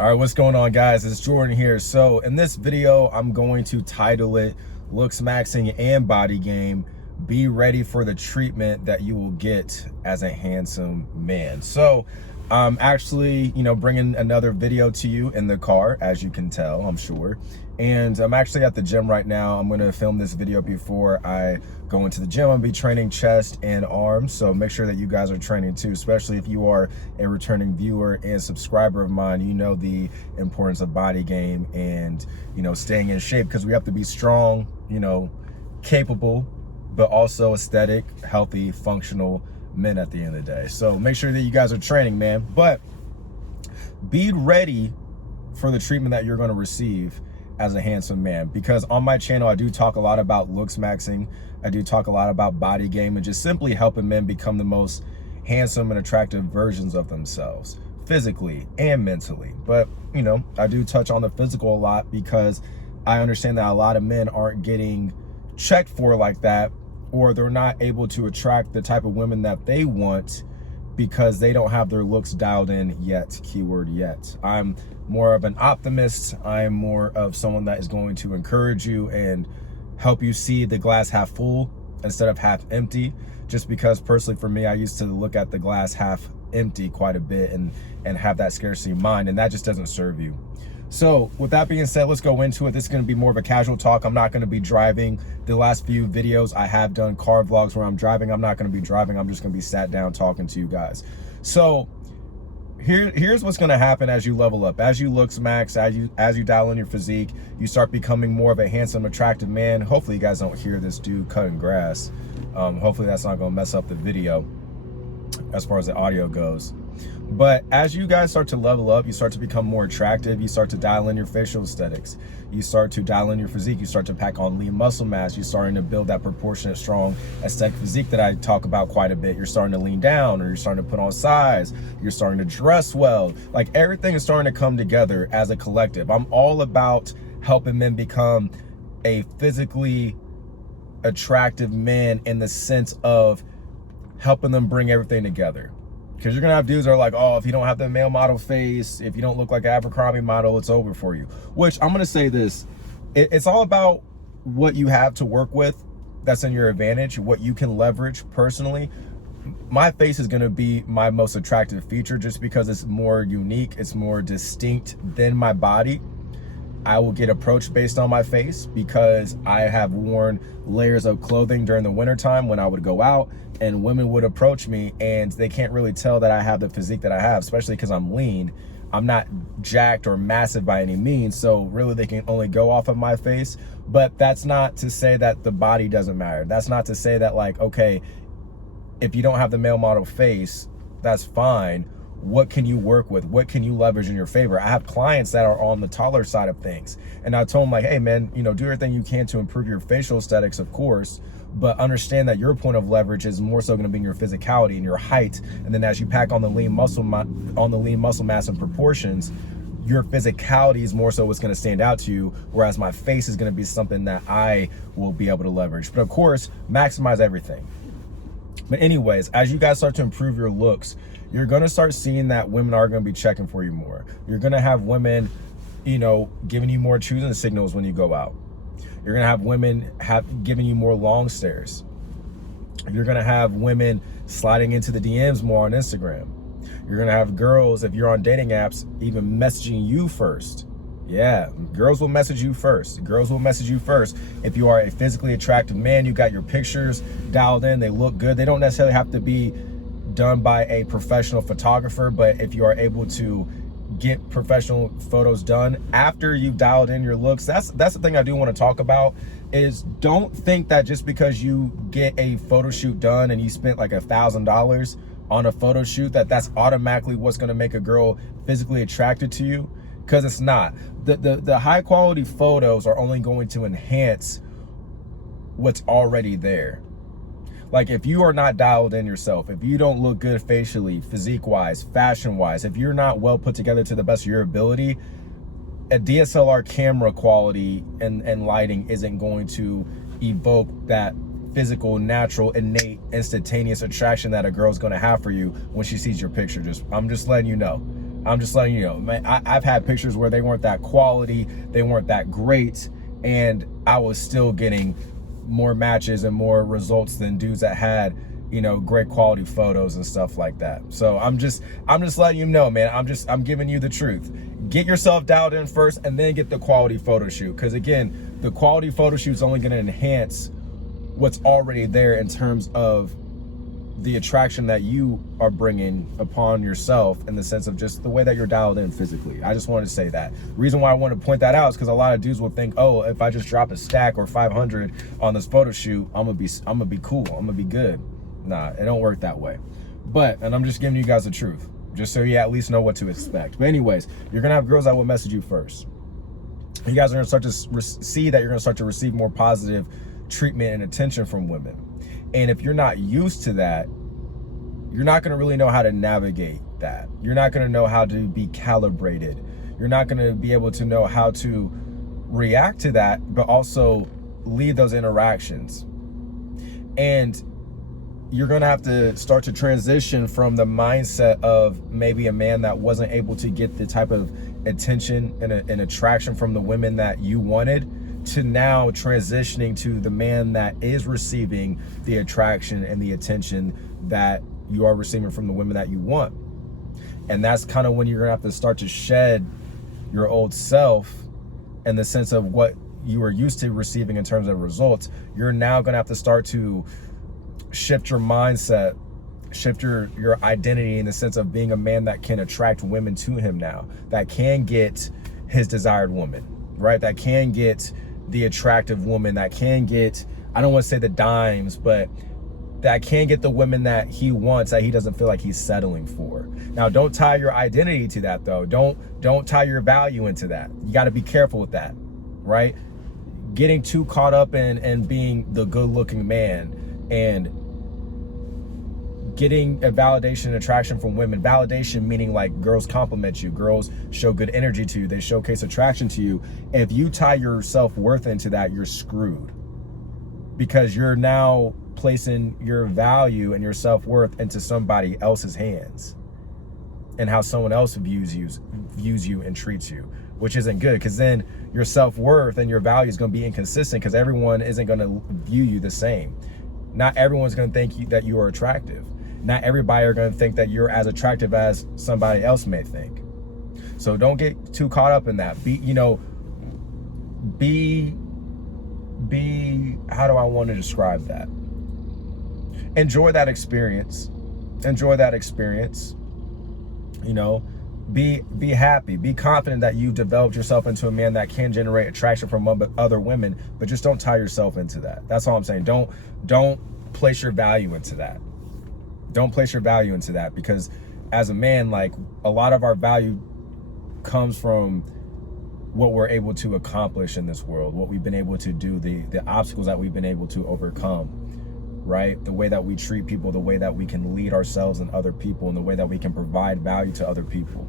All right, what's going on, guys? It's Jordan here. So in this video, I'm going to title it Looksmaxing and Body Game. Be ready for the treatment that you will get as a handsome man. So I'm actually, bringing another video to you in the car, as you can tell, I'm sure. And I'm actually at the gym right now. I'm going to film this video before I go into the gym. I'm going to be training chest and arms. So make sure that you guys are training too, especially if you are a returning viewer and subscriber of mine. You know the importance of body game and, staying in shape, because we have to be strong, capable, but also aesthetic, healthy, functional men at the end of the day. So make sure that you guys are training, man. But be ready for the treatment that you're going to receive as a handsome man, because on my channel I do talk a lot about looksmaxing. I do talk a lot about body game and just simply helping men become the most handsome and attractive versions of themselves, physically and mentally. But I do touch on the physical a lot because I understand that a lot of men aren't getting checked for like that, or they're not able to attract the type of women that they want because they don't have their looks dialed in yet. Keyword yet. I'm more of an optimist. I'm more of someone that is going to encourage you and help you see the glass half full instead of half empty. Just because personally for me, I used to look at the glass half empty quite a bit and have that scarcity mind, and that just doesn't serve you. So with that being said, let's go into it. This is going to be more of a casual talk. I'm not going to be driving. The last few videos I have done car vlogs where I'm driving. I'm not going to be driving. I'm just going to be sat down talking to you guys. So here's what's going to happen as you level up, as you looksmax, as you dial in your physique. You start becoming more of a handsome, attractive man. Hopefully you guys don't hear this dude cutting grass. Hopefully that's not going to mess up the video as far as the audio goes. But as you guys start to level up, you start to become more attractive. You start to dial in your facial aesthetics. You start to dial in your physique. You start to pack on lean muscle mass. You're starting to build that proportionate, strong, aesthetic physique that I talk about quite a bit. You're starting to lean down, or you're starting to put on size. You're starting to dress well. Like, everything is starting to come together as a collective. I'm all about helping men become a physically attractive man in the sense of helping them bring everything together. Because you're going to have dudes that are like, oh, if you don't have the male model face, if you don't look like an Abercrombie model, it's over for you. Which, I'm going to say this, it's all about what you have to work with that's in your advantage, what you can leverage personally. My face is going to be my most attractive feature just because it's more unique, it's more distinct than my body. I will get approached based on my face because I have worn layers of clothing during the wintertime when I would go out, and women would approach me and they can't really tell that I have the physique that I have, especially because I'm lean. I'm not jacked or massive by any means, so really they can only go off of my face. But that's not to say that the body doesn't matter. That's not to say that, like, okay, if you don't have the male model face, that's fine. What can you work with? What can you leverage in your favor? I have clients that are on the taller side of things, and I told them, like, hey man, do everything you can to improve your facial aesthetics, of course, but understand that your point of leverage is more so going to be in your physicality and your height. And then as you pack on the lean muscle mass and proportions, your physicality is more so what's going to stand out to you, whereas my face is going to be something that I will be able to leverage. But of course, maximize everything. But anyways, as you guys start to improve your looks, you're going to start seeing that women are going to be checking for you more. You're going to have women, giving you more choosing signals when you go out. You're going to have women giving you more long stares. You're going to have women sliding into the DMs more on Instagram. You're going to have girls, if you're on dating apps, even messaging you first. Yeah, girls will message you first. Girls will message you first. If you are a physically attractive man, you got your pictures dialed in, they look good. They don't necessarily have to be done by a professional photographer, but if you are able to get professional photos done after you've dialed in your looks, that's the thing I do want to talk about, is don't think that just because you get a photo shoot done and you spent like $1,000 on a photo shoot that's automatically what's going to make a girl physically attracted to you, because it's not. The high quality photos are only going to enhance what's already there. Like, if you are not dialed in yourself, if you don't look good facially, physique-wise, fashion-wise, if you're not well put together to the best of your ability, a DSLR camera quality and lighting isn't going to evoke that physical, natural, innate, instantaneous attraction that a girl's going to have for you when she sees your picture. I'm just letting you know. I'm just letting you know, man, I've had pictures where they weren't that quality, they weren't that great, and I was still getting more matches and more results than dudes that had, you know, great quality photos and stuff like that. So I'm just letting you know, man, I'm giving you the truth. Get yourself dialed in first and then get the quality photo shoot. Because again, the quality photo shoot is only going to enhance what's already there in terms of the attraction that you are bringing upon yourself, in the sense of just the way that you're dialed in physically. I just wanted to say that. Reason why I want to point that out is because a lot of dudes will think, oh, if I just drop a stack or 500 on this photo shoot, I'm gonna be cool, I'm gonna be good. Nah, it don't work that way. And I'm just giving you guys the truth, just so you at least know what to expect. But anyways, you're gonna have girls that will message you first. You guys are gonna start to see that you're gonna start to receive more positive treatment and attention from women. And if you're not used to that, you're not going to really know how to navigate that. You're not going to know how to be calibrated. You're not going to be able to know how to react to that, but also lead those interactions. And you're going to have to start to transition from the mindset of maybe a man that wasn't able to get the type of attention and attraction from the women that you wanted, to now transitioning to the man that is receiving the attraction and the attention that you are receiving from the women that you want. And that's kind of when you're gonna have to start to shed your old self, in the sense of what you were used to receiving in terms of results. You're now gonna have to start to shift your mindset, shift your identity, in the sense of being a man that can attract women to him now, that can get his desired woman, right? That can get the attractive woman, that can get, I don't want to say the dimes, but that can get the women that he wants, that he doesn't feel like he's settling for. Now, don't tie your identity to that though. Don't tie your value into that. You got to be careful with that, right? Getting too caught up in being the good looking man and getting a validation and attraction from women. Validation meaning like girls compliment you, girls show good energy to you, they showcase attraction to you. If you tie your self-worth into that, you're screwed, because you're now placing your value and your self-worth into somebody else's hands, and how someone else views you and treats you, which isn't good, because then your self-worth and your value is going to be inconsistent, because everyone isn't going to view you the same. Not everyone's going to think that you are attractive. Not everybody are going to think that you're as attractive as somebody else may think. So don't get too caught up in that. Be how do I want to describe that? Enjoy that experience. Enjoy that experience. You know, be happy. Be confident that you've developed yourself into a man that can generate attraction from other women, but just don't tie yourself into that. That's all I'm saying. Don't place your value into that. Don't place your value into that, because as a man, like, a lot of our value comes from what we're able to accomplish in this world, what we've been able to do, the obstacles that we've been able to overcome, right? The way that we treat people, the way that we can lead ourselves and other people, and the way that we can provide value to other people.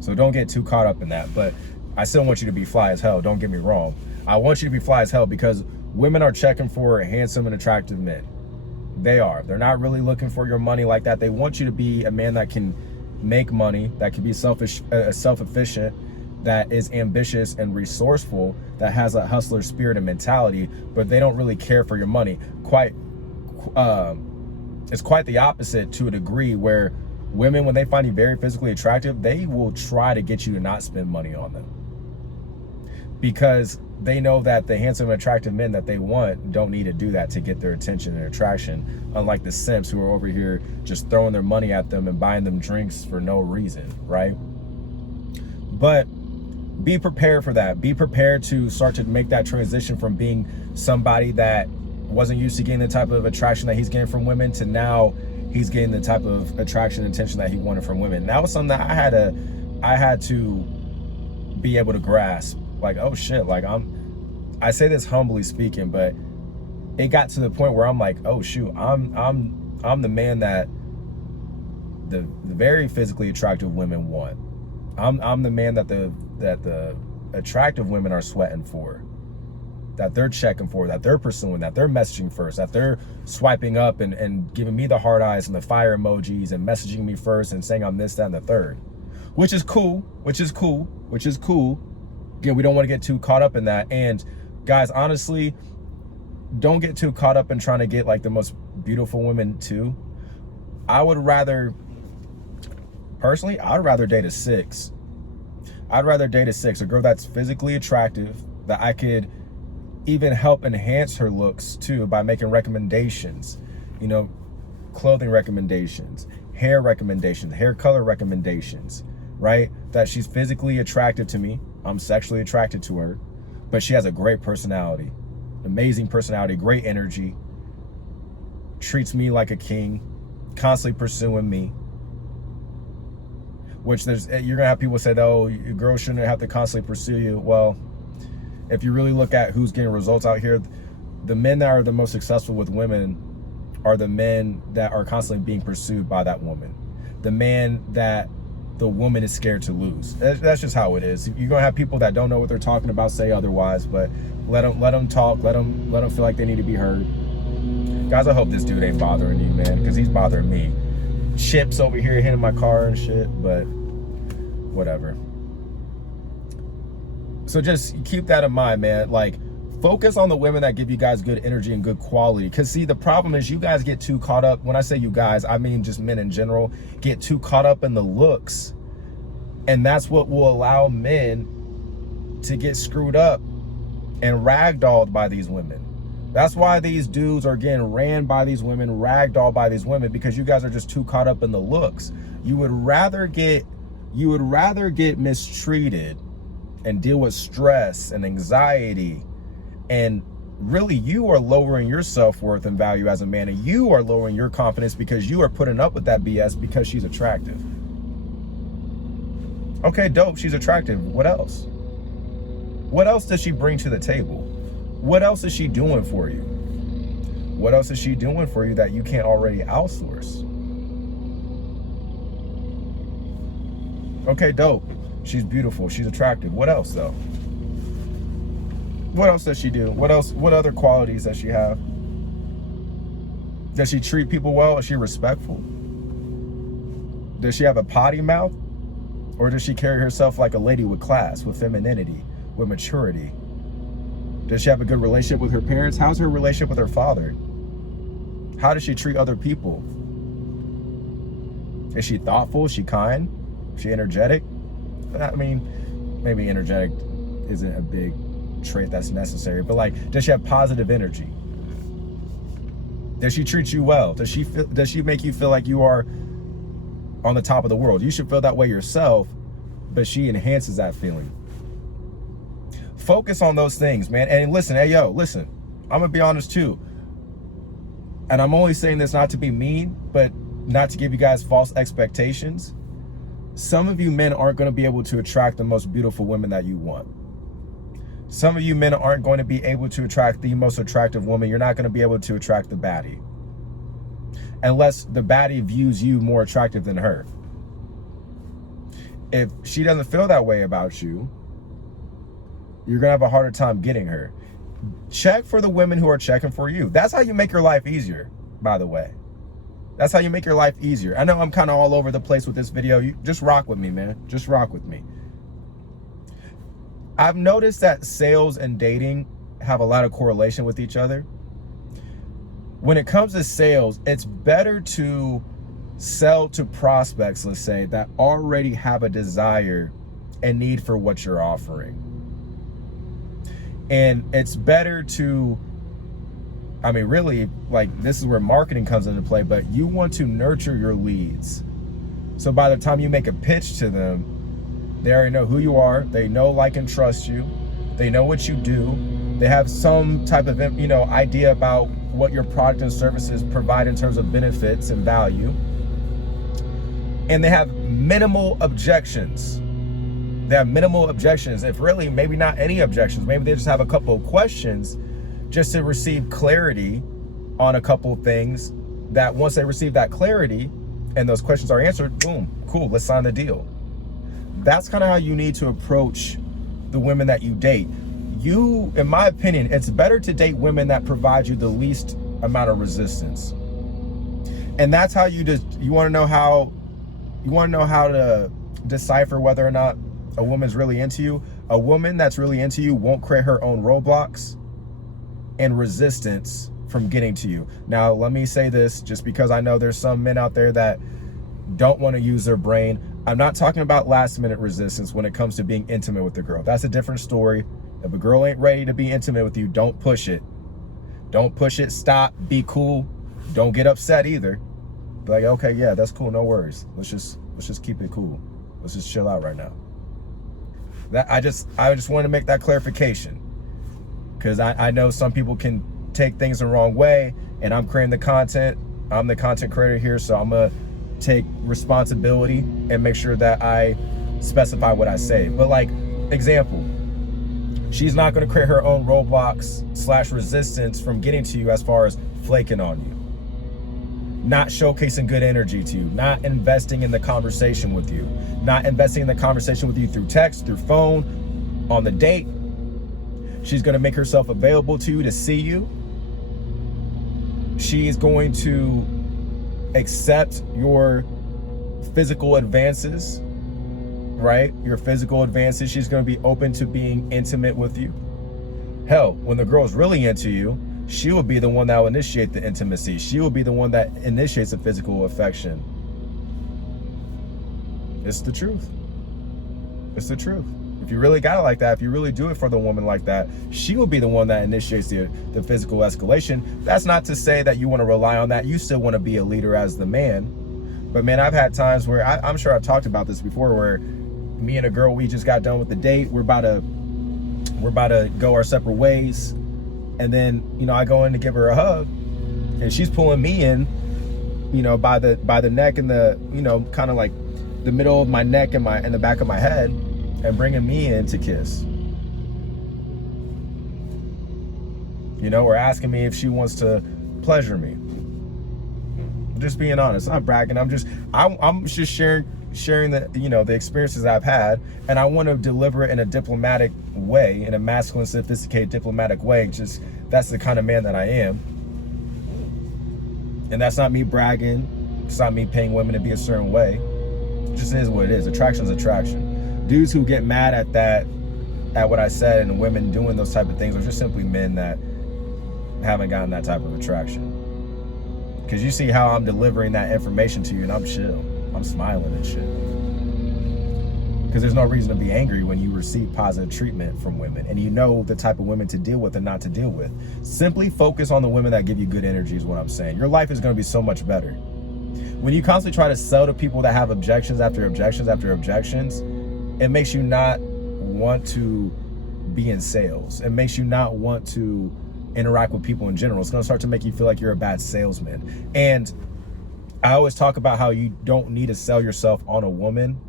So don't get too caught up in that. But I still want you to be fly as hell, don't get me wrong. I want you to be fly as hell, because women are checking for handsome and attractive men. They are. They're not really looking for your money like that. They want you to be a man that can make money, that can be self-efficient, that is ambitious and resourceful, that has a hustler spirit and mentality, but they don't really care for your money. It's quite the opposite to a degree, where women, when they find you very physically attractive, they will try to get you to not spend money on them, because they know that the handsome and attractive men that they want don't need to do that to get their attention and attraction, unlike the simps who are over here just throwing their money at them and buying them drinks for no reason, right? But be prepared for that. Be prepared to start to make that transition from being somebody that wasn't used to getting the type of attraction that he's getting from women, to now he's getting the type of attraction and attention that he wanted from women. And that was something that I had to be able to grasp. Like, oh shit, like I say this humbly speaking, but it got to the point where I'm like, oh shoot, I'm the man that the very physically attractive women want. I'm the man that the attractive women are sweating for, that they're checking for, that they're pursuing, that they're messaging first, that they're swiping up and giving me the heart eyes and the fire emojis and messaging me first and saying I'm this, that, and the third. which is cool. Again, we don't want to get too caught up in that. And guys, honestly, don't get too caught up in trying to get like the most beautiful women too. I would rather, personally, I'd rather date a 6. I'd rather date a 6, a girl that's physically attractive, that I could even help enhance her looks too by making recommendations, you know, clothing recommendations, hair recommendations, hair color recommendations, right? That she's physically attractive to me, I'm sexually attracted to her, but she has a great personality, amazing personality, great energy, treats me like a king, constantly pursuing me. Which you're gonna have people say, oh, girls shouldn't have to constantly pursue you. Well, if you really look at who's getting results out here, the men that are the most successful with women are the men that are constantly being pursued by that woman. The man that the woman is scared to lose. That's just how it is. You're gonna have people that don't know what they're talking about say otherwise, but let them talk. Let them feel like they need to be heard. Guys, I hope this dude ain't bothering you, man, because he's bothering me. Chips over here hitting my car and shit, but whatever. So just keep that in mind, man. Like, focus on the women that give you guys good energy and good quality. Because see, the problem is you guys get too caught up. When I say you guys, I mean just men in general, get too caught up in the looks. And that's what will allow men to get screwed up and ragdolled by these women. That's why these dudes are getting ran by these women, ragdolled by these women, because you guys are just too caught up in the looks. You would rather get mistreated and deal with stress and anxiety, and really you are lowering your self-worth and value as a man, and you are lowering your confidence because you are putting up with that BS because she's attractive. Okay, dope, she's attractive. What else? What else does she bring to the table? What else is she doing for you? What else is she doing for you that you can't already outsource? Okay, dope. She's beautiful. She's attractive. What else, though? What else does she do? What else? What other qualities does she have? Does she treat people well? Is she respectful? Does she have a potty mouth? Or does she carry herself like a lady with class, with femininity, with maturity? Does she have a good relationship with her parents? How's her relationship with her father? How does she treat other people? Is she thoughtful? Is she kind? Is she energetic? I mean, maybe energetic isn't a big trait that's necessary, but like, does she have positive energy? Does she treat you well? Does she make you feel like you are on the top of the world? You should feel that way yourself, but she enhances that feeling. Focus on those things, man. And listen, hey, yo, listen, I'm gonna be honest too. And I'm only saying this not to be mean, but not to give you guys false expectations. Some of you men aren't gonna be able to attract the most beautiful women that you want. Some of you men aren't going to be able to attract the most attractive woman. You're not gonna be able to attract the baddie. Unless the baddie views you more attractive than her. If she doesn't feel that way about you, you're gonna have a harder time getting her. Check for the women who are checking for you. That's how you make your life easier, by the way. That's how you make your life easier. I know I'm kind of all over the place with this video. You just rock with me, man. Just rock with me. I've noticed that sales and dating have a lot of correlation with each other. When it comes to sales, it's better to sell to prospects, let's say, that already have a desire and need for what you're offering. And it's better to, I mean, really, like, this is where marketing comes into play, but you want to nurture your leads. So by the time you make a pitch to them, they already know who you are. They know, like, and trust you. They know what you do. They have some type of, you know, idea about what your product and services provide in terms of benefits and value. And they have minimal objections. They have minimal objections. If really, maybe not any objections. Maybe they just have a couple of questions just to receive clarity on a couple of things, that once they receive that clarity and those questions are answered, boom, cool, let's sign the deal. That's kind of how you need to approach the women that you date. You, in my opinion, it's better to date women that provide you the least amount of resistance. And that's how you want to know how to decipher whether or not a woman's really into you? A woman that's really into you won't create her own roadblocks and resistance from getting to you. Now, let me say this, just because I know there's some men out there that don't want to use their brain. I'm not talking about last minute resistance when it comes to being intimate with the girl. That's a different story. If a girl ain't ready to be intimate with you, don't push it. Don't push it. Stop. Be cool. Don't get upset either. Be like, okay, yeah, that's cool. No worries. Let's just keep it cool. Let's just chill out right now. I just wanted to make that clarification, because I know some people can take things the wrong way, and I'm creating the content. I'm the content creator here, so I'm gonna take responsibility and make sure that I specify what I say. But like, example, she's not gonna create her own roadblocks / resistance from getting to you as far as flaking on you, not showcasing good energy to you, not investing in the conversation with you, not investing in the conversation with you through text, through phone, on the date. She's gonna make herself available to you to see you. She is going to accept your physical advances, right? Your physical advances. She's going to be open to being intimate with you. Hell, when the girl's really into you, she will be the one that will initiate the intimacy. She will be the one that initiates the physical affection. It's the truth. It's the truth. If you really got it like that, if you really do it for the woman like that, she will be the one that initiates the physical escalation. That's not to say that you want to rely on that. You still want to be a leader as the man. But man, I've had times where I'm sure I've talked about this before, where me and a girl, we just got done with the date. We're about to go our separate ways. And then, you know, I go in to give her a hug, and she's pulling me in, you know, by the neck and the, you know, kind of like the middle of my neck and the back of my head, and bringing me in to kiss. You know, or asking me if she wants to pleasure me. Just being honest, I'm bragging. I'm just sharing the, you know, the experiences I've had, and I want to deliver it in a diplomatic way, in a masculine, sophisticated, diplomatic way. Just, that's the kind of man that I am. And that's not me bragging. It's not me paying women to be a certain way. It just is what it is. Attraction is attraction. Dudes who get mad at that, at what I said, and women doing those type of things, are just simply men that haven't gotten that type of attraction. Because you see how I'm delivering that information to you, and I'm chill. I'm smiling and shit. Because there's no reason to be angry when you receive positive treatment from women, and you know the type of women to deal with and not to deal with. Simply focus on the women that give you good energy is what I'm saying. Your life is going to be so much better. When you constantly try to sell to people that have objections after objections after objections, it makes you not want to be in sales. It makes you not want to interact with people in general. It's going to start to make you feel like you're a bad salesman. And I always talk about how you don't need to sell yourself on a woman,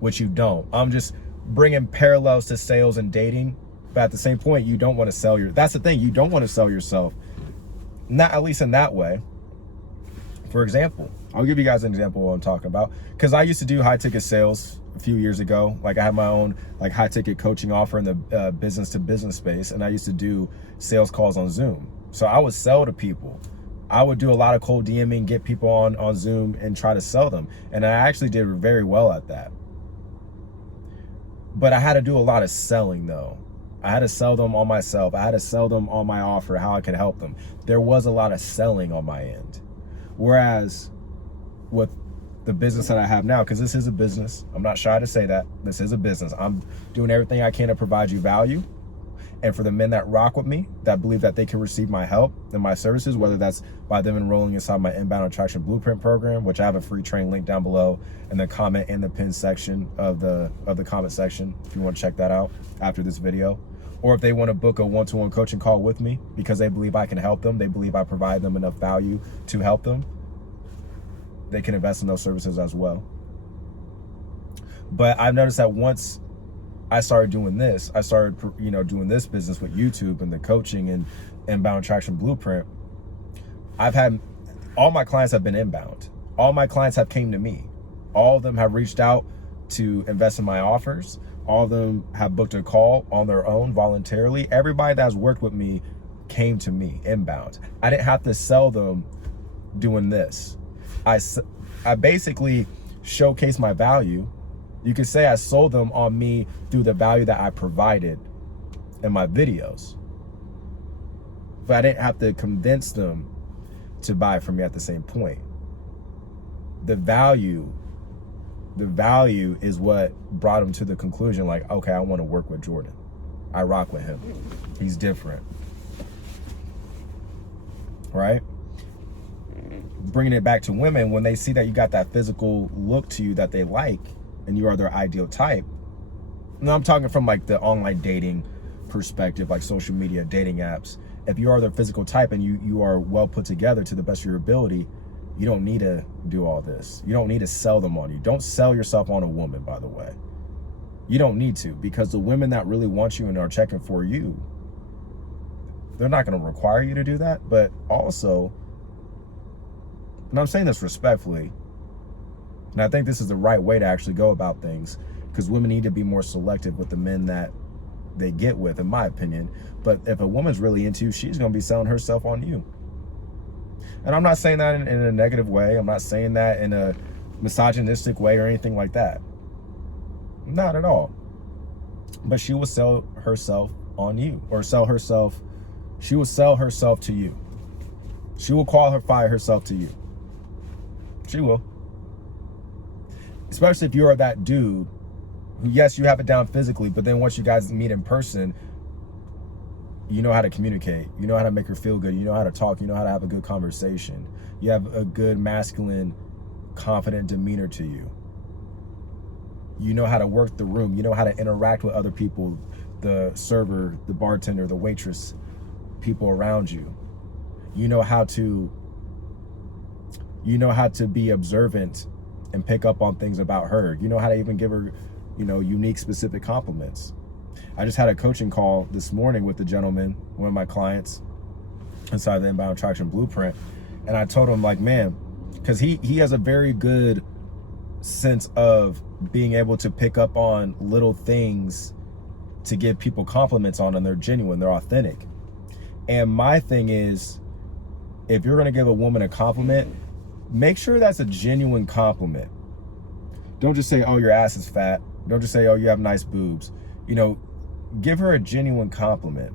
which you don't. I'm just bringing parallels to sales and dating, but at the same point, you don't want to sell that's the thing, you don't want to sell yourself. Not at least in that way. For example, I'll give you guys an example of what I'm talking about, because I used to do high ticket sales a few years ago. Like, I had my own like high ticket coaching offer in the business to business space, and I used to do sales calls on Zoom. So I would sell to people. I would do a lot of cold DMing, get people on Zoom and try to sell them. And I actually did very well at that. But I had to do a lot of selling though. I had to sell them on myself. I had to sell them on my offer, how I could help them. There was a lot of selling on my end. Whereas with the business that I have now, because this is a business, I'm not shy to say that, this is a business. I'm doing everything I can to provide you value. And for the men that rock with me, that believe that they can receive my help and my services, whether that's by them enrolling inside my Inbound Attraction Blueprint program, which I have a free training link down below in the comment and the pin section of the comment section, if you want to check that out after this video. Or if they want to book a one-to-one coaching call with me because they believe I can help them, they believe I provide them enough value to help them, they can invest in those services as well. But I've noticed that once I started doing this, I started, you know, doing this business with YouTube and the coaching and Inbound Attraction Blueprint, I've had, all my clients have been inbound. All my clients have came to me. All of them have reached out to invest in my offers. All of them have booked a call on their own voluntarily. Everybody that's worked with me came to me inbound. I didn't have to sell them doing this. I basically showcase my value You could say I sold them on me through the value that I provided in my videos. But I didn't have to convince them to buy from me at the same point. The value is what brought them to the conclusion, like, okay, I want to work with Jordan. I rock with him. He's different. Right? Bringing it back to women, when they see that you got that physical look to you that they like, and you are their ideal type. Now I'm talking from like the online dating perspective, like social media, dating apps. If you are their physical type and you are well put together to the best of your ability, you don't need to do all this. You don't need to sell them on you. Don't sell yourself on a woman, by the way. You don't need to, because the women that really want you and are checking for you, they're not going to require you to do that. But also, and I'm saying this respectfully, and I think this is the right way to actually go about things, because women need to be more selective with the men that they get with, in my opinion. But if a woman's really into you, she's going to be selling herself on you. And I'm not saying that in a negative way. I'm not saying that in a misogynistic way or anything like that. Not at all. But she will sell herself on you, or she will sell herself to you. She will qualify herself to you. She will. Especially if you are that dude who, yes, you have it down physically, but then once you guys meet in person, you know how to communicate. You know how to make her feel good. You know how to talk. You know how to have a good conversation. You have a good masculine, confident demeanor to you. You know how to work the room. You know how to interact with other people, the server, the bartender, the waitress, people around you. You know how to be observant and pick up on things about her. You know how to even give her, unique, specific compliments. I just had a coaching call this morning with the gentleman, one of my clients inside the Inbound Attraction Blueprint. And I told him, like, man, because he has a very good sense of being able to pick up on little things to give people compliments on, and they're genuine, they're authentic. And my thing is, if you're going to give a woman a compliment, make sure that's a genuine compliment. Don't just say, oh, your ass is fat. Don't just say, oh, you have nice boobs. Give her a genuine compliment.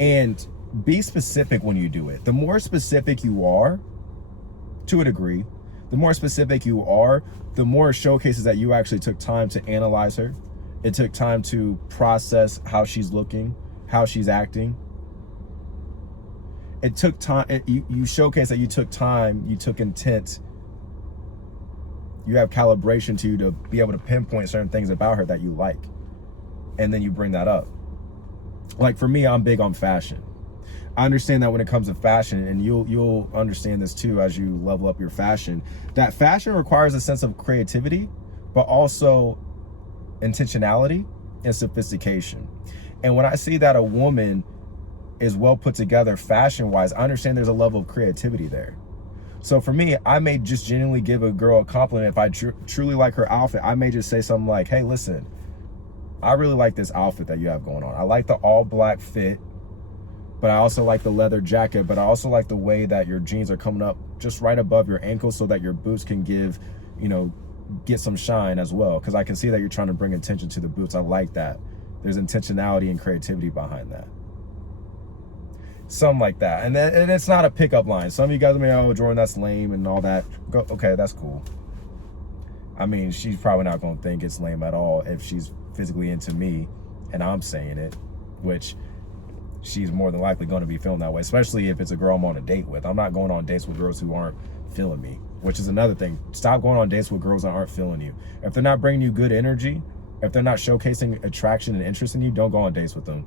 And be specific when you do it. The more specific you are, to a degree, the more specific you are, the more it showcases that you actually took time to analyze her. It took time to process how she's looking, how she's acting. It took time. You showcase that you took time, you took intent. You have calibration to you to be able to pinpoint certain things about her that you like. And then you bring that up. Like for me, I'm big on fashion. I understand that when it comes to fashion, and you'll understand this too as you level up your fashion, that fashion requires a sense of creativity, but also intentionality and sophistication. And when I see that a woman is well put together fashion-wise, I understand there's a level of creativity there. So for me, I may just genuinely give a girl a compliment. If I truly like her outfit, I may just say something like, hey, listen, I really like this outfit that you have going on. I like the all black fit, but I also like the leather jacket, but I also like the way that your jeans are coming up just right above your ankles so that your boots can get some shine as well. Because I can see that you're trying to bring attention to the boots. I like that. There's intentionality and creativity behind that. Something like that. And it's not a pickup line. Some of you guys may, oh, Jordan, that's lame and all that. Go, okay, that's cool. I mean, she's probably not going to think it's lame at all if she's physically into me and I'm saying it, which she's more than likely going to be feeling that way, especially if it's a girl I'm on a date with. I'm not going on dates with girls who aren't feeling me, which is another thing. Stop going on dates with girls that aren't feeling you. If they're not bringing you good energy, if they're not showcasing attraction and interest in you, don't go on dates with them.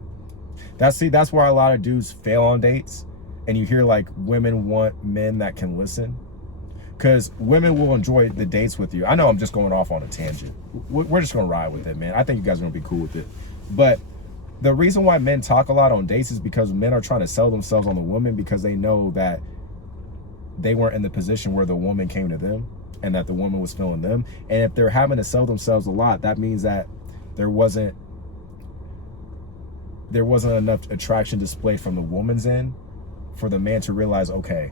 That's where a lot of dudes fail on dates. And you hear like women want men that can listen, because women will enjoy the dates with you. I know I'm just going off on a tangent. We're just going to ride with it, man. I think you guys are going to be cool with it. But the reason why men talk a lot on dates is because men are trying to sell themselves on the woman, because they know that they weren't in the position where the woman came to them and that the woman was feeling them. And if they're having to sell themselves a lot, that means that there wasn't enough attraction displayed from the woman's end for the man to realize, okay,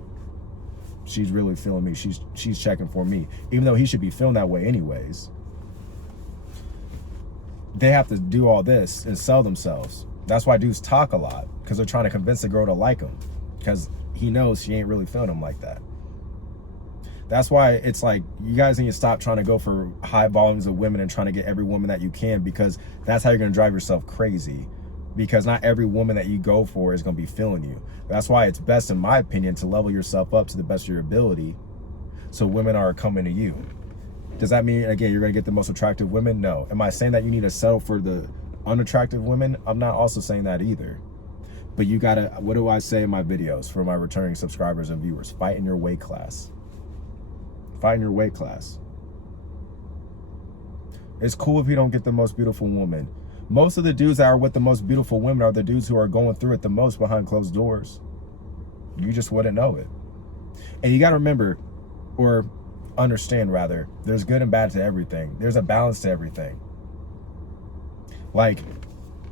she's really feeling me. She's checking for me, even though he should be feeling that way anyways. they have to do all this and sell themselves. That's why dudes talk a lot, because they're trying to convince a girl to like them, because he knows she ain't really feeling him like that. That's why it's like, you guys need to stop trying to go for high volumes of women and trying to get every woman that you can, because that's how you're going to drive yourself crazy, because not every woman that you go for is going to be feeling you. That's why it's best, in my opinion, to level yourself up to the best of your ability, so women are coming to you. Does that mean, again, you're going to get the most attractive women? No. Am I saying that you need to settle for the unattractive women? I'm not also saying that either. But you gotta, what do I say in my videos for my returning subscribers and viewers? Fight in your weight class. Fight in your weight class. It's cool if you don't get the most beautiful woman. Most of the dudes that are with the most beautiful women are the dudes who are going through it the most behind closed doors. You just wouldn't know it. And you gotta remember, or understand rather, there's good and bad to everything. There's a balance to everything. Like,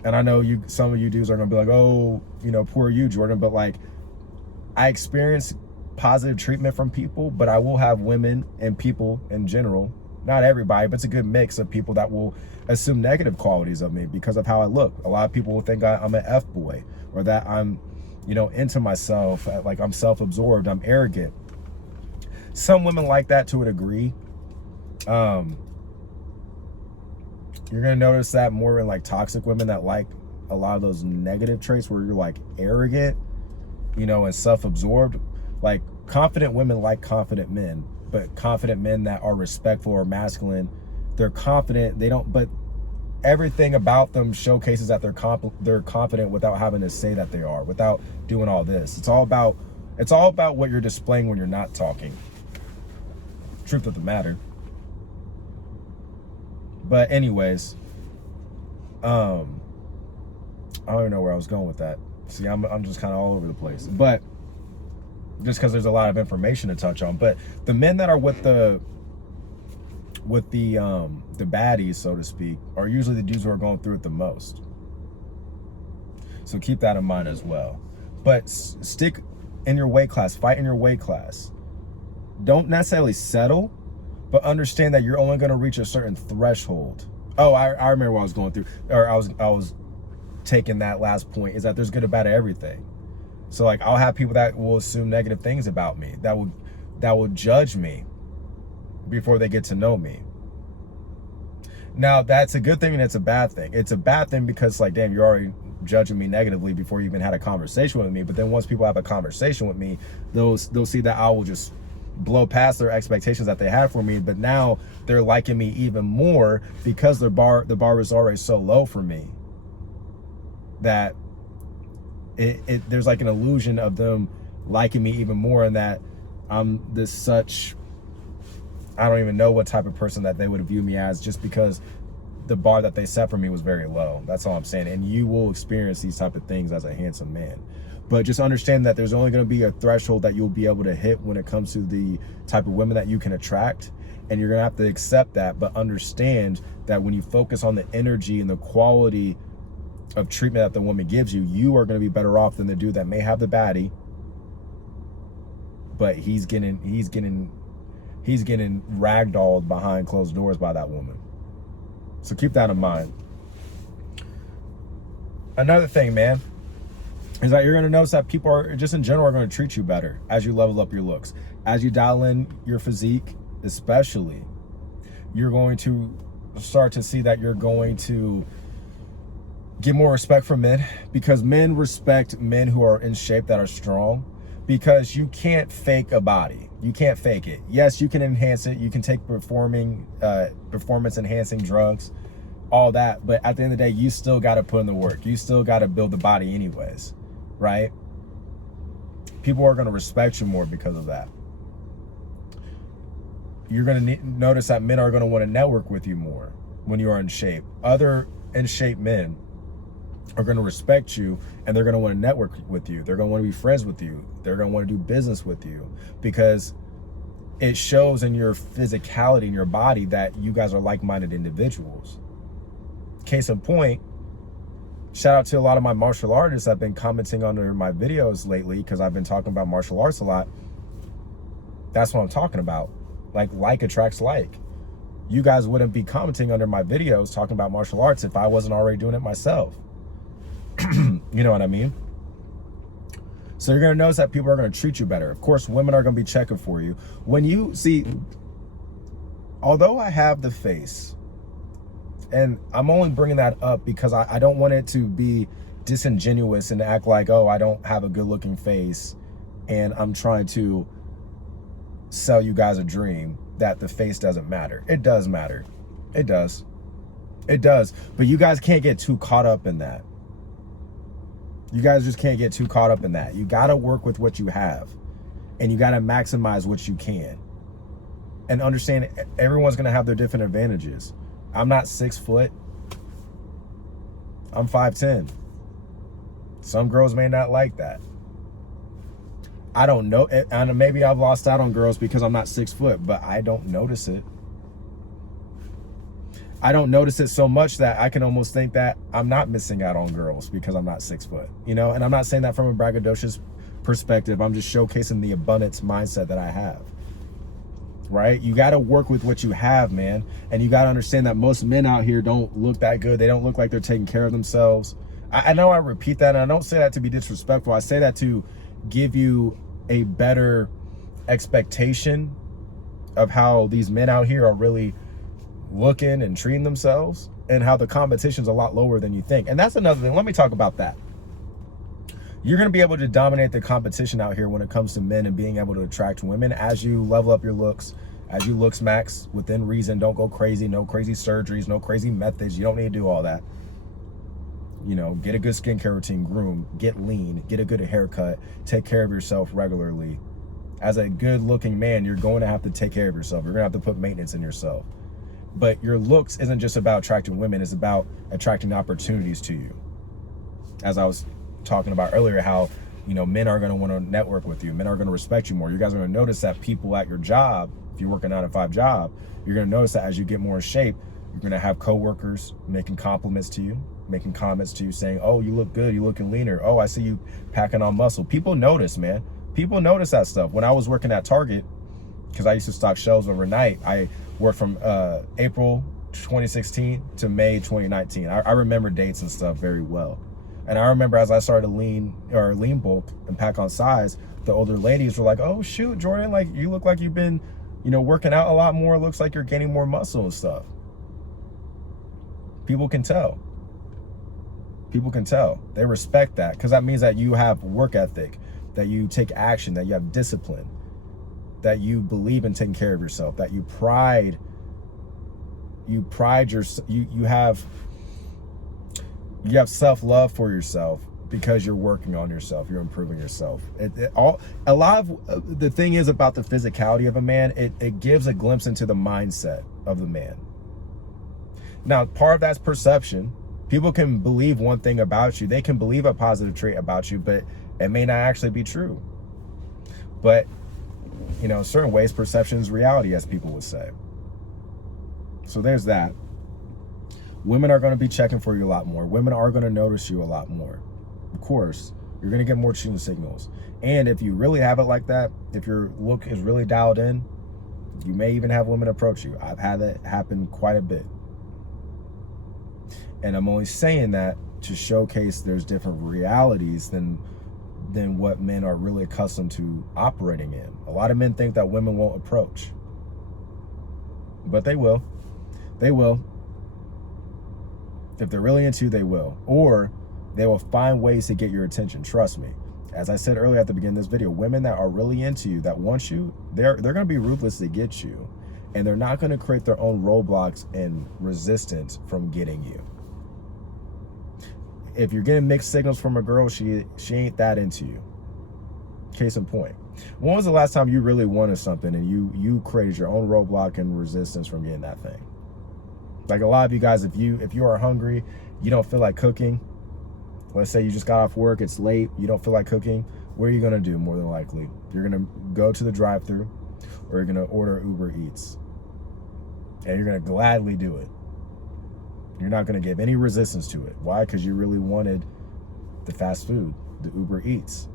and I know some of you dudes are gonna be like, oh, you know, poor you, Jordan, but like, I experience positive treatment from people, but I will have women and people in general, not everybody, but it's a good mix of people that will assume negative qualities of me because of how I look. A lot of people will think I'm an F-boy, or that I'm, you know, into myself, like I'm self-absorbed, I'm arrogant. Some women like that to a degree. You're gonna notice that more in like toxic women that like a lot of those negative traits where you're like arrogant, you know, and self-absorbed. Like confident women like confident men, but confident men that are respectful or masculine, they're confident, they don't, but everything about them showcases that they're confident without having to say that they are, without doing all this. It's all about what you're displaying when you're not talking. Truth of the matter. But anyways, I don't even know where I was going with that. See, I'm just kind of all over the place, but just because there's a lot of information to touch on. But the men that are with the baddies, so to speak, are usually the dudes who are going through it the most. So keep that in mind as well. But stick in your weight class, fight in your weight class. Don't necessarily settle, but understand that you're only going to reach a certain threshold. Oh, I remember what I was going through, or I was taking that last point, is that there's good and bad at everything. So like, I'll have people that will assume negative things about me, that will judge me before they get to know me. Now that's a good thing and it's a bad thing. It's a bad thing because like, damn, you're already judging me negatively before you even had a conversation with me. But then once people have a conversation with me, they'll see that I will just blow past their expectations that they have for me. But now they're liking me even more because the bar is already so low for me that there's like an illusion of them liking me even more, and that I'm this such, I don't even know what type of person that they would view me as, just because the bar that they set for me was very low. That's all I'm saying. And you will experience these type of things as a handsome man. But just understand that there's only going to be a threshold that you'll be able to hit when it comes to the type of women that you can attract. And you're going to have to accept that, but understand that when you focus on the energy and the quality of treatment that the woman gives you, you are going to be better off than the dude that may have the baddie, but he's getting ragdolled behind closed doors by that woman. So keep that in mind. Another thing, man, is that you're going to notice that people are just in general are going to treat you better as you level up your looks. As you dial in your physique, especially, you're going to start to see that you're going to get more respect from men, because men respect men who are in shape, that are strong, because you can't fake a body. You can't fake it. Yes, you can enhance it. You can take performance enhancing drugs, all that. But at the end of the day, you still got to put in the work. You still got to build the body anyways, right? People are going to respect you more because of that. You're going to notice that men are going to want to network with you more when you are in shape. Other in shape men are going to respect you, and they're going to want to network with you. They're going to want to be friends with you. They're going to want to do business with you, because it shows in your physicality, in your body, that you guys are like-minded individuals. Case in point, shout out to a lot of my martial artists that have been commenting under my videos lately, because I've been talking about martial arts a lot. That's what I'm talking about. Like attracts like. you guys wouldn't be commenting under my videos talking about martial arts if I wasn't already doing it myself. You know what I mean? So you're going to notice that people are going to treat you better. Of course, women are going to be checking for you. When you see, although I have the face, and I'm only bringing that up because I don't want it to be disingenuous and act like, oh, I don't have a good looking face and I'm trying to sell you guys a dream that the face doesn't matter. It does matter. It does. It does. But you guys can't get too caught up in that. You guys just can't get too caught up in that. You got to work with what you have, and you got to maximize what you can, and understand everyone's going to have their different advantages. I'm not 6 foot. I'm 5'10". Some girls may not like that. I don't know. And maybe I've lost out on girls because I'm not 6 foot, but I don't notice it. I don't notice it so much that I can almost think that I'm not missing out on girls because I'm not 6 foot, you know? And I'm not saying that from a braggadocious perspective. I'm just showcasing the abundance mindset that I have, right? You got to work with what you have, man. And you got to understand that most men out here don't look that good. They don't look like they're taking care of themselves. I know I repeat that, and I don't say that to be disrespectful. I say that to give you a better expectation of how these men out here are really looking and treating themselves, and how the competition's a lot lower than you think. And that's another thing. Let me talk about that. You're going to be able to dominate the competition out here when it comes to men and being able to attract women as you level up your looks, as you looks max within reason. Don't go crazy. No crazy surgeries, no crazy methods. You don't need to do all that. You know, get a good skincare routine, groom, get lean, get a good haircut, take care of yourself regularly. As a good looking man, you're going to have to take care of yourself. You're going to have to put maintenance in yourself. But your looks isn't just about attracting women, it's about attracting opportunities to you. As I was talking about earlier, how, you know, men are going to want to network with you. Men are going to respect you more. You guys are going to notice that people at your job, if you work a 9-to-5 job, you're going to notice that as you get more in shape, you're going to have coworkers making compliments to you, making comments to you, saying, oh, you look good, you're looking leaner. Oh, I see you packing on muscle. People notice, man. People notice that stuff. When I was working at Target, because I used to stock shelves overnight, I worked from April 2016 to May 2019. I remember dates and stuff very well. And I remember as I started to lean bulk and pack on size, the older ladies were like, oh shoot, Jordan, like you look like you've been, you know, working out a lot more. It looks like you're gaining more muscle and stuff. People can tell. People can tell. They respect that because that means that you have work ethic, that you take action, that you have discipline, that you believe in taking care of yourself, that you have self-love for yourself because you're working on yourself, you're improving yourself. A lot of the thing is about the physicality of a man, it gives a glimpse into the mindset of the man. Now, part of that's perception. People can believe one thing about you. They can believe a positive trait about you, but it may not actually be true. But, you know, in certain ways, perception is reality, as people would say. So there's that. Women are going to be checking for you a lot more. Women are going to notice you a lot more. Of course, you're going to get more tune signals. And if you really have it like that, if your look is really dialed in, you may even have women approach you. I've had that happen quite a bit. And I'm only saying that to showcase there's different realities than what men are really accustomed to operating in. A lot of men think that women won't approach. But they will. They will. If they're really into you, they will. Or they will find ways to get your attention. Trust me. As I said earlier at the beginning of this video, women that are really into you, that want you, they're going to be ruthless to get you. And they're not going to create their own roadblocks and resistance from getting you. If you're getting mixed signals from a girl, she ain't that into you. Case in point. When was the last time you really wanted something and you created your own roadblock and resistance from getting that thing? Like a lot of you guys, if you are hungry, you don't feel like cooking. Let's say you just got off work, it's late, you don't feel like cooking. What are you gonna do more than likely? You're gonna go to the drive-thru, or you're gonna order Uber Eats. And you're gonna gladly do it. You're not gonna give any resistance to it. Why? Because you really wanted the fast food, the Uber Eats.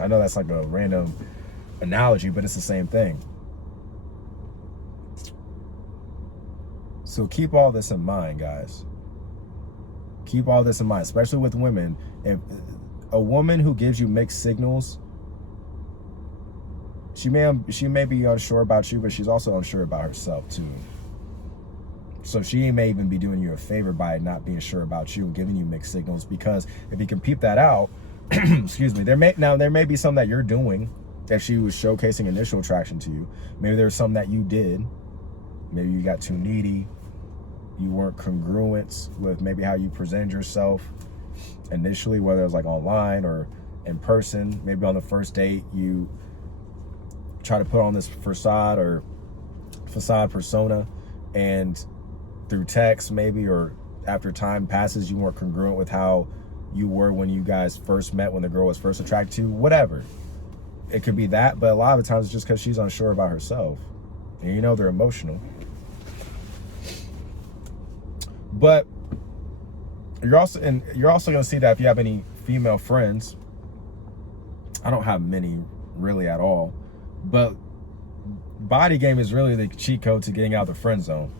I know that's like a random analogy, but it's the same thing. So keep all this in mind, guys. Keep all this in mind, especially with women. If a woman who gives you mixed signals, she may be unsure about you, but she's also unsure about herself too. So she may even be doing you a favor by not being sure about you and giving you mixed signals, because if you can peep that out, excuse me, there may be some that you're doing if she was showcasing initial attraction to you. Maybe there's some that you did. Maybe you got too needy. You weren't congruent with maybe how you presented yourself initially, whether it was like online or in person. Maybe on the first date, you try to put on this facade persona, and through text maybe, or after time passes, you weren't congruent with how you were when you guys first met, when the girl was first attracted to you, whatever. It could be that, but a lot of the times it's just because she's unsure about herself. And you know they're emotional. But you're also going to see that if you have any female friends. I don't have many really at all, but body game is really the cheat code to getting out of the friend zone.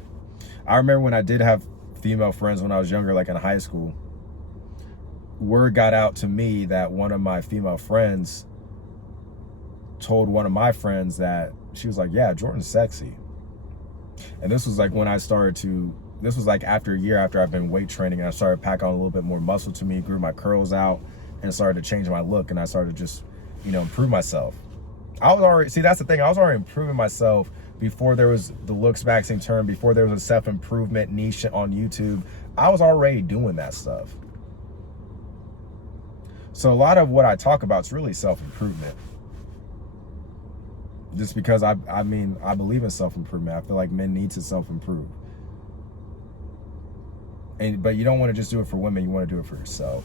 I remember when I did have female friends when I was younger, like in high school, word got out to me that one of my female friends told one of my friends that she was like, yeah, Jordan's sexy. And this was like when I started to, this was like after a year after I've been weight training, and I started packing on a little bit more muscle to me, grew my curls out, and started to change my look, and I started to just, improve myself. I was already, see, that's the thing, I was already improving myself before there was the Looksmaxing term, before there was a self-improvement niche on YouTube. I was already doing that stuff. So a lot of what I talk about is really self-improvement. Just because I believe in self-improvement. I feel like men need to self-improve. But you don't want to just do it for women, you want to do it for yourself.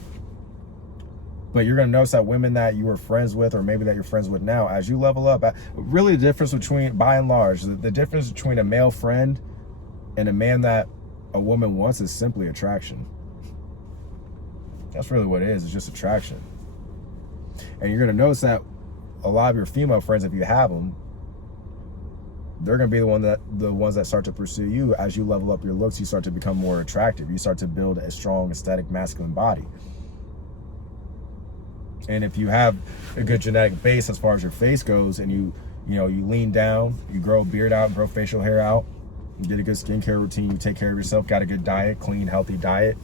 But you're going to notice that women that you were friends with, or maybe that you're friends with now, as you level up, really the difference between, by and large, the difference between a male friend and a man that a woman wants is simply attraction. That's really what it is. It's just attraction. And you're going to notice that a lot of your female friends, if you have them, they're going to be the ones that start to pursue you. As you level up your looks, you start to become more attractive. You start to build a strong, aesthetic, masculine body. And if you have a good genetic base as far as your face goes, and you lean down, you grow a beard out, grow facial hair out, you get a good skincare routine, you take care of yourself, got a good diet, clean, healthy diet,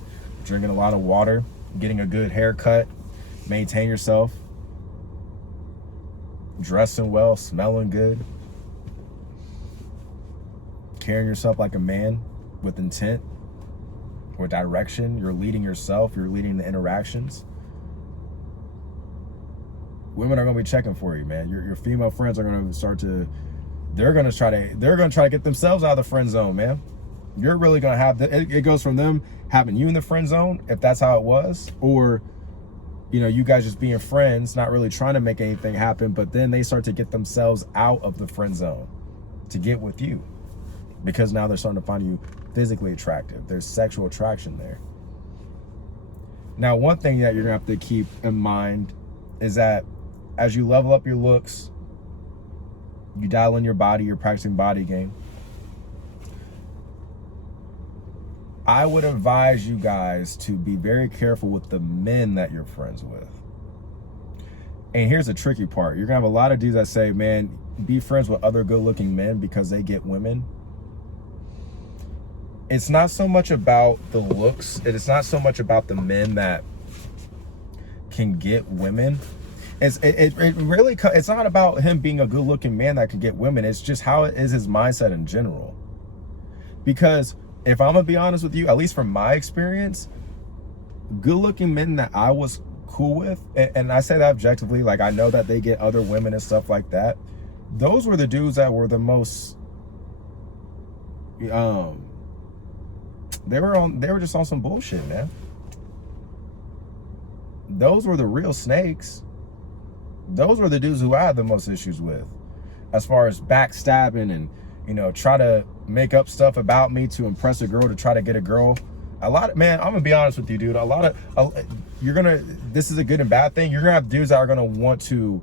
drinking a lot of water, getting a good haircut, maintain yourself, dressing well, smelling good, carrying yourself like a man with intent or direction. You're leading yourself, you're leading the interactions. Women are going to be checking for you, man. Your female friends are going to they're going to try to get themselves out of the friend zone, man. You're really going to have it goes from them having you in the friend zone, if that's how it was, or you guys just being friends, not really trying to make anything happen, but then they start to get themselves out of the friend zone to get with you, because now they're starting to find you physically attractive. There's sexual attraction there. Now, one thing that you're going to have to keep in mind is that as you level up your looks, you dial in your body, you're practicing body game, I would advise you guys to be very careful with the men that you're friends with. And here's the tricky part. You're gonna have a lot of dudes that say, man, be friends with other good-looking men because they get women. It's not so much about the looks. It's not so much about the men that can get women. It really, it's not about him being a good-looking man that can get women. It's just how it is his mindset in general. Because if I'm gonna be honest with you, at least from my experience, good-looking men that I was cool with, and I say that objectively, like I know that they get other women and stuff like that, those were the dudes that were the most, they were just on some bullshit, man. Those were the real snakes. Those were the dudes who I had the most issues with, as far as backstabbing and, try to make up stuff about me to impress a girl, to try to get a girl. Man, I'm gonna be honest with you, dude. This is a good and bad thing. You're gonna have dudes that are gonna you're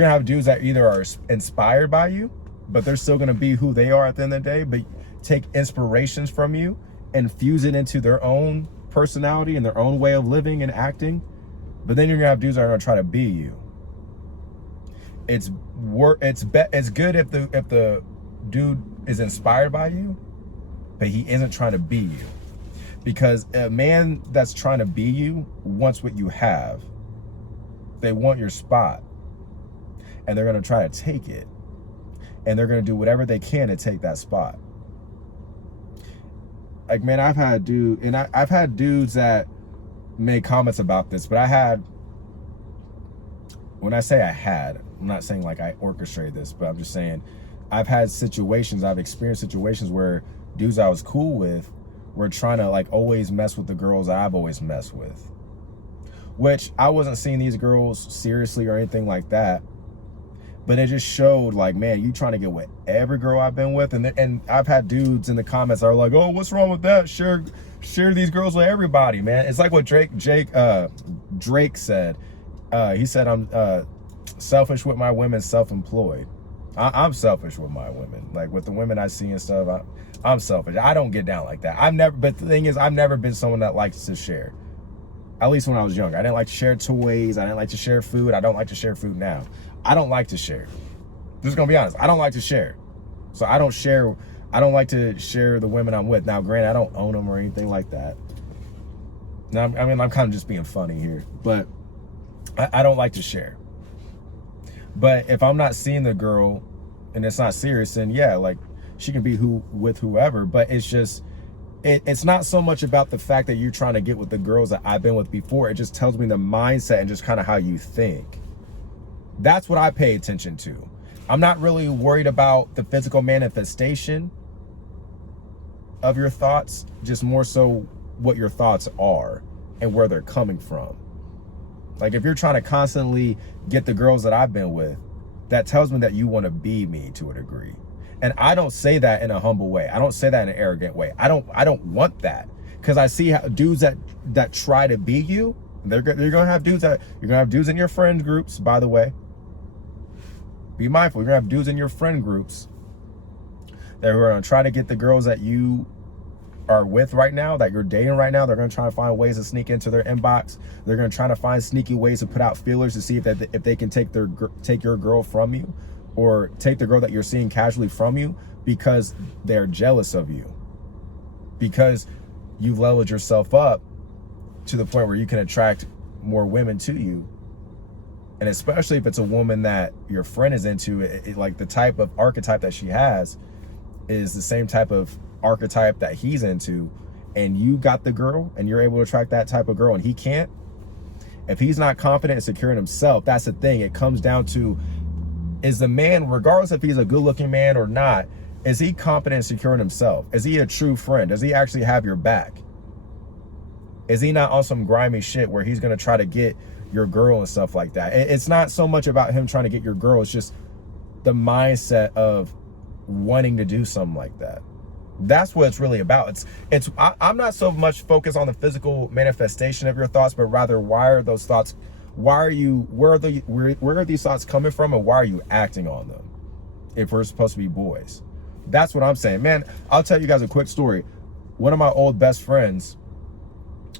gonna have dudes that either are inspired by you, but they're still gonna be who they are at the end of the day. But take inspirations from you and fuse it into their own personality and their own way of living and acting. But then you're gonna have dudes that are gonna try to be you. It's good if the dude is inspired by you, but he isn't trying to be you. Because a man that's trying to be you wants what you have. They want your spot, and they're gonna try to take it, and they're gonna do whatever they can to take that spot. Like, man, I've had dudes that made comments about this, but when I say I'm not saying like I orchestrated this, but I'm just saying I've experienced situations where dudes I was cool with were trying to like always mess with the girls I've always messed with. Which I wasn't seeing these girls seriously or anything like that. But it just showed like, man, you trying to get with every girl I've been with. And I've had dudes in the comments that are like, oh, what's wrong with that? Share these girls with everybody, man. It's like what Drake said. He said, I'm selfish with my women, self-employed. I'm selfish with my women. Like with the women I see and stuff, I'm selfish. I don't get down like that. But the thing is, I've never been someone that likes to share. At least when I was younger. I didn't like to share toys. I didn't like to share food. I don't like to share food now. I don't like to share. Just gonna be honest. I don't like to share. So I don't share. I don't like to share the women I'm with. Now, granted, I don't own them or anything like that. Now, I mean, I'm kind of just being funny here. But I don't like to share. But if I'm not seeing the girl and it's not serious, then yeah, like she can be with whoever. But it's just, it's not so much about the fact that you're trying to get with the girls that I've been with before. It just tells me the mindset and just kind of how you think. That's what I pay attention to. I'm not really worried about the physical manifestation of your thoughts, just more so what your thoughts are and where they're coming from. Like if you're trying to constantly get the girls that I've been with, that tells me that you want to be me to a degree. And I don't say that in a humble way. I don't say that in an arrogant way. I don't want that, because I see how dudes that try to be you, you're gonna have dudes in your friend groups, by the way. Be mindful, you're gonna have dudes in your friend groups that are gonna try to get the girls that you are with right now, that you're dating right now. They're gonna try to find ways to sneak into their inbox. They're gonna try to find sneaky ways to put out feelers to see if they can take your girl from you, or take the girl that you're seeing casually from you, because they're jealous of you, because you've leveled yourself up to the point where you can attract more women to you. And especially if it's a woman that your friend is into, like the type of archetype that she has is the same type of archetype that he's into, and you got the girl and you're able to attract that type of girl and he can't. If he's not confident and secure in himself, that's the thing. It comes down to, is the man, regardless if he's a good looking man or not, is he confident and secure in himself? Is he a true friend? Does he actually have your back? Is he not on some grimy shit where he's going to try to get your girl and stuff like that? It's not so much about him trying to get your girl. It's just the mindset of wanting to do something like that. That's what it's really about. I'm not so much focused on the physical manifestation of your thoughts, but rather, why are those thoughts, where are these thoughts coming from, and why are you acting on them if we're supposed to be boys? That's what I'm saying, man. I'll tell you guys a quick story. One of my old best friends,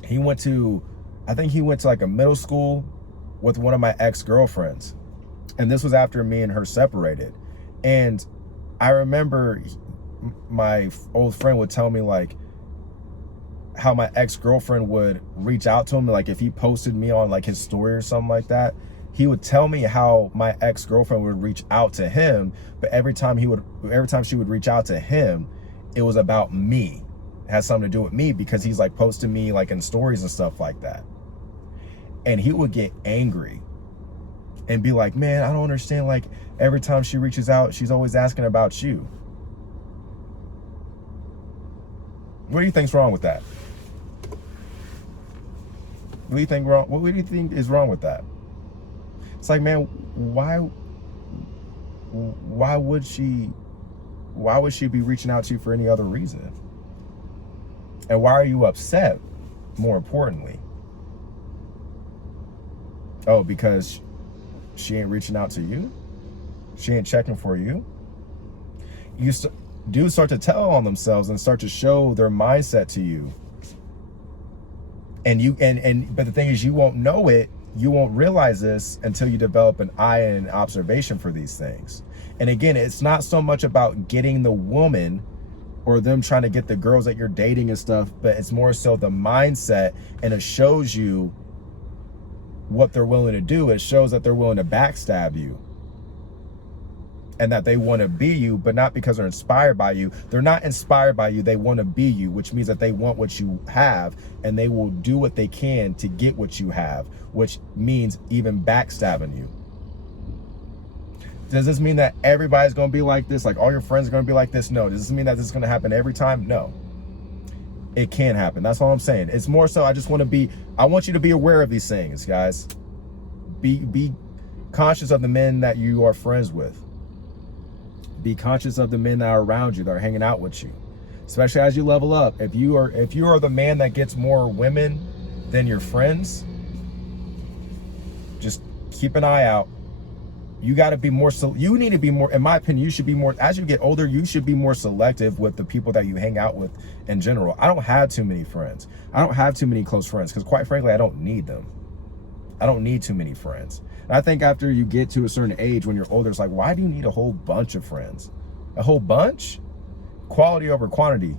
I think he went to like a middle school with one of my ex-girlfriends, and this was after me and her separated. And I remember my old friend would tell me like how my ex-girlfriend would reach out to him, like if he posted me on like his story or something like that, he would tell me how my ex-girlfriend would reach out to him, but every time she would reach out to him, it was about me. It has something to do with me, because he's like posting me like in stories and stuff like that. And he would get angry and be like, man, I don't understand, like every time she reaches out, she's always asking about you. What do you think's wrong with that? What do you think is wrong with that? It's like, man, why would she be reaching out to you for any other reason? And why are you upset, more importantly? Oh, because she ain't reaching out to you? She ain't checking for you? dudes start to tell on themselves and start to show their mindset to you. And but the thing is, you won't know it, you won't realize this until you develop an eye and an observation for these things. And again, it's not so much about getting the woman or them trying to get the girls that you're dating and stuff, but it's more so the mindset, and it shows you what they're willing to do. It shows that they're willing to backstab you and that they want to be you, but not because they're inspired by you. They're not inspired by you, they want to be you, which means that they want what you have, and they will do what they can to get what you have, which means even backstabbing you. Does this mean that everybody's going to be like this? Like all your friends are going to be like this? No. Does this mean that this is going to happen every time? No. It can happen. That's all I'm saying. It's more so I want you to be aware of these things, guys. Be conscious of the men that you are friends with. Be conscious of the men that are around you, that are hanging out with you, especially as you level up. If you are the man that gets more women than your friends, just keep an eye out. You got to be more, you need to be more, in my opinion, you should be more, as you get older, you should be more selective with the people that you hang out with in general. I don't have too many friends. I don't have too many close friends because quite frankly, I don't need them. I don't need too many friends. And I think after you get to a certain age, when you're older, it's like, why do you need a whole bunch of friends? A whole bunch? Quality over quantity.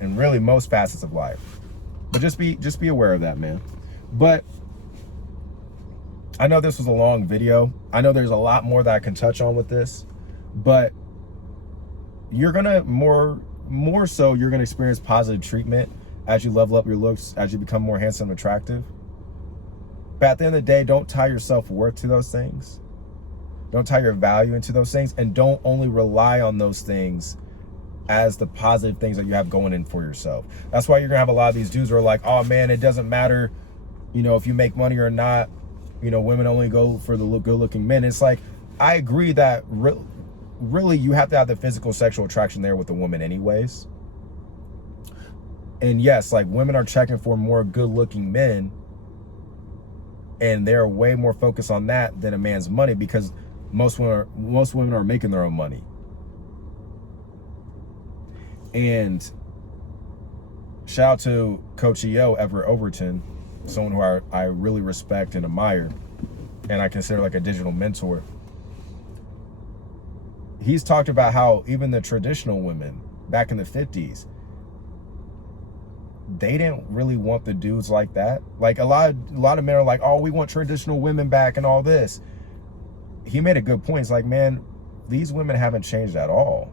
And really most facets of life. But just be aware of that, man. But I know this was a long video. I know there's a lot more that I can touch on with this, but you're gonna more so you're gonna experience positive treatment as you level up your looks, as you become more handsome and attractive. But at the end of the day, don't tie your self-worth to those things. Don't tie your value into those things, and don't only rely on those things as the positive things that you have going in for yourself. That's why you're gonna have a lot of these dudes who are like, oh man, it doesn't matter, you know, if you make money or not. You know, women only go for the good-looking men. It's like, I agree that really you have to have the physical sexual attraction there with the woman anyways. And yes, like women are checking for more good-looking men, and they're way more focused on that than a man's money, because most women are making their own money. And shout out to Coach EO, Everett Overton, someone who I really respect and admire, and I consider like a digital mentor. He's talked about how even the traditional women back in the 50s, they didn't really want the dudes like that. Like a lot of men are like, oh, we want traditional women back and all this. He made a good point. It's like, man, these women haven't changed at all.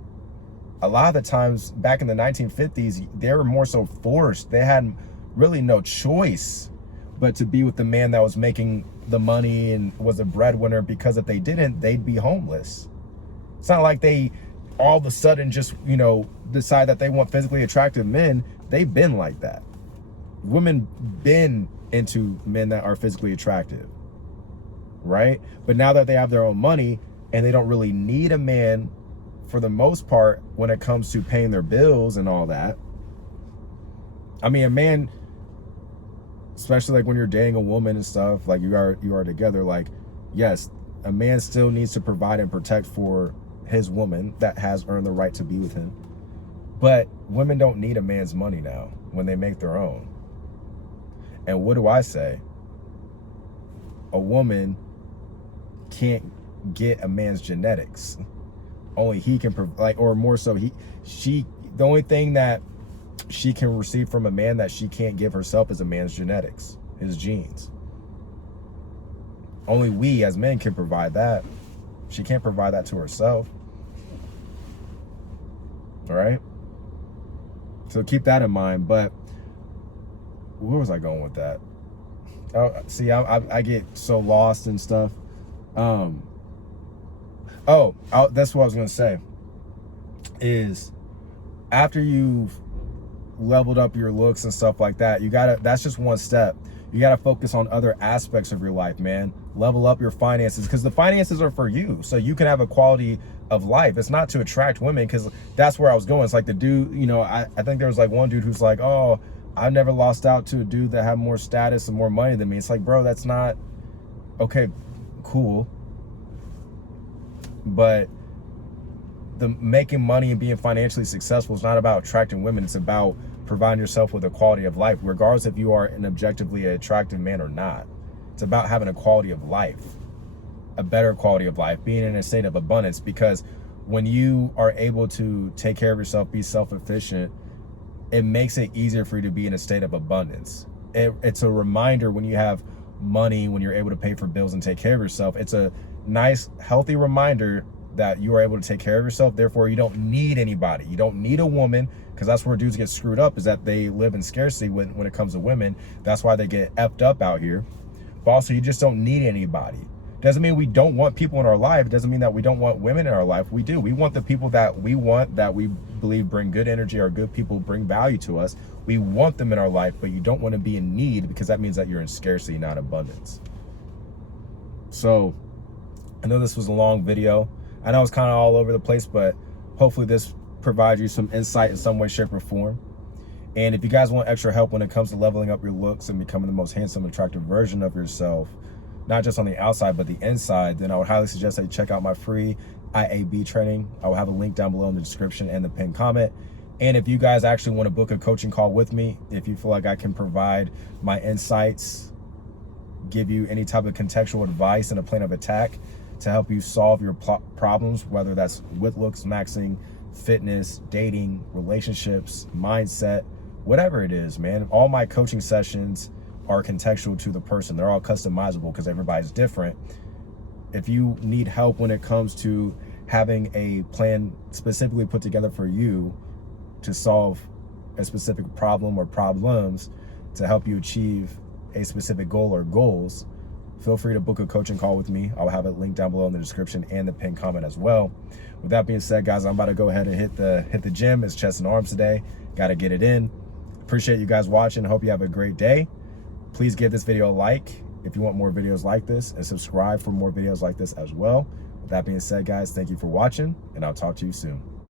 A lot of the times back in the 1950s, they were more so forced. They had really no choice but to be with the man that was making the money and was a breadwinner, because if they didn't, they'd be homeless. It's not like they all of a sudden just, you know, decide that they want physically attractive men. They've been like that. Women been into men that are physically attractive, right? But now that they have their own money and they don't really need a man for the most part when it comes to paying their bills and all that. I mean, a man, especially like when you're dating a woman and stuff, like you are together, like, yes, a man still needs to provide and protect for his woman that has earned the right to be with him. But women don't need a man's money now when they make their own. And what do I say? A woman can't get a man's genetics. Only he can provide, or more so the only thing that she can receive from a man that she can't give herself is a man's genetics, his genes. Only we as men can provide that. She can't provide that to herself. All right? So keep that in mind. But where was I going with that? Oh, see, I get so lost and stuff. That's what I was going to say. Is after you've leveled up your looks and stuff like that, that's just one step. You gotta focus on other aspects of your life, man. Level up your finances, because the finances are for you, so you can have a quality of life. It's not to attract women, because that's where I was going. It's like the dude, you know, I think there was like one dude who's like, oh, I've never lost out to a dude that had more status and more money than me. It's like, bro, that's not okay. Cool, but the making money and being financially successful is not about attracting women. It's about providing yourself with a quality of life, regardless if you are an objectively attractive man or not. It's about having a quality of life, a better quality of life, being in a state of abundance. Because when you are able to take care of yourself, be self-efficient, it makes it easier for you to be in a state of abundance. It's a reminder when you have money, when you're able to pay for bills and take care of yourself, it's a nice, healthy reminder that you are able to take care of yourself. Therefore, you don't need anybody. You don't need a woman, because that's where dudes get screwed up, is that they live in scarcity when it comes to women. That's why they get effed up out here. But also, you just don't need anybody. Doesn't mean we don't want people in our life. It doesn't mean that we don't want women in our life. We do. We want the people that we want, that we believe bring good energy, or good people, bring value to us. We want them in our life, but you don't want to be in need, because that means that you're in scarcity, not abundance. So I know this was a long video. I know it's kind of all over the place, but hopefully this provides you some insight in some way, shape, or form. And if you guys want extra help when it comes to leveling up your looks and becoming the most handsome, attractive version of yourself, not just on the outside, but the inside, then I would highly suggest that you check out my free IAB training. I will have a link down below in the description and the pinned comment. And if you guys actually want to book a coaching call with me, if you feel like I can provide my insights, give you any type of contextual advice and a plan of attack to help you solve your problems, whether that's with Looksmaxing, fitness, dating, relationships, mindset, whatever it is, man. All my coaching sessions are contextual to the person. They're all customizable because everybody's different. If you need help when it comes to having a plan specifically put together for you to solve a specific problem or problems to help you achieve a specific goal or goals, feel free to book a coaching call with me. I'll have it linked down below in the description and the pinned comment as well. With that being said, guys, I'm about to go ahead and hit the gym. It's chest and arms today. Got to get it in. Appreciate you guys watching. Hope you have a great day. Please give this video a like if you want more videos like this, and subscribe for more videos like this as well. With that being said, guys, thank you for watching, and I'll talk to you soon.